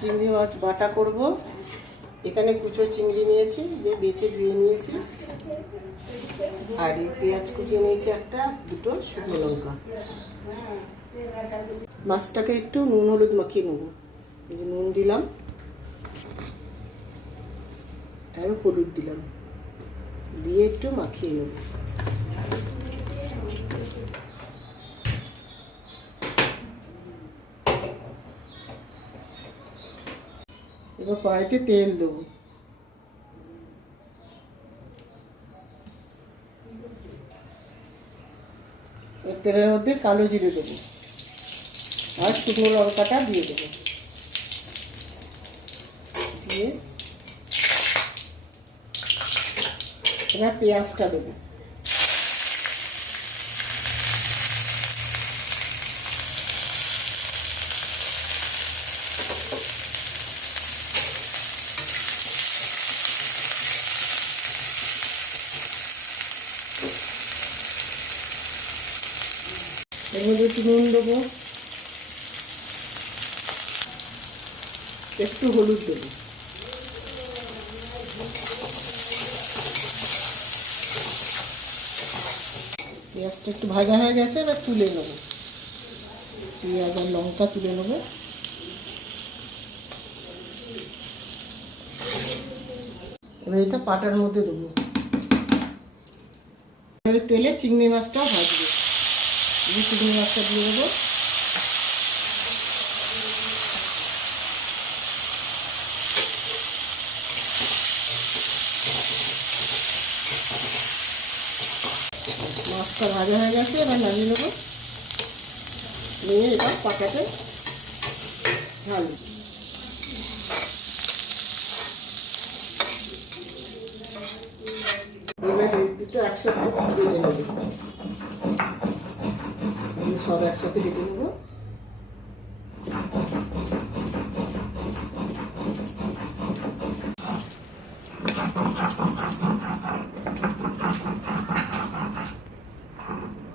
চিংড়ি মাছ বাটা করব। এখানে কুচো চিংড়ি নিয়েছি, যে বেছে ধুয়ে নিয়েছি, আর এই পেঁয়াজ কুচিয়ে নিয়েছি একটা, দুটো শুকনো লঙ্কা। মাছটাকে একটু নুন হলুদ মাখিয়ে নেব। এই যে নুন দিলাম আর হলুদ দিলাম, দিয়ে একটু মাখিয়ে নেব। এবার কড়াইতে তেল দেবো। তেলের মধ্যে কালো জিরে দেবো আর শুকনো লঙ্কাটা দিয়ে দেবো, দিয়ে এবার পেঁয়াজটা দেবো। এর মধ্যে একটু নুন দেবো, একটু হলুদ দেবো, পেঁয়াজটা একটু ভাজা হয়ে গেছে, এবার তুলে নেবো। পেঁয়াজ আর লঙ্কা তুলে নেবো। এবার এটা পাটার মধ্যে দেবো। তেলে চিংড়ি মাছটাও ভাজবো। চিংড়ি মাছটা দিয়ে দেবো। মাছটা ভাজা হয়ে গেছে, এবার নামিয়ে নেবো। নিয়ে এবার পাটাতে ঢালবো। এবার দুটো একসাথে বেটে নেবো, সব একসাথে বেটে নেবো।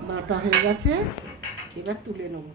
বাটা হয়ে গেছে, এবার তুলে নেবো।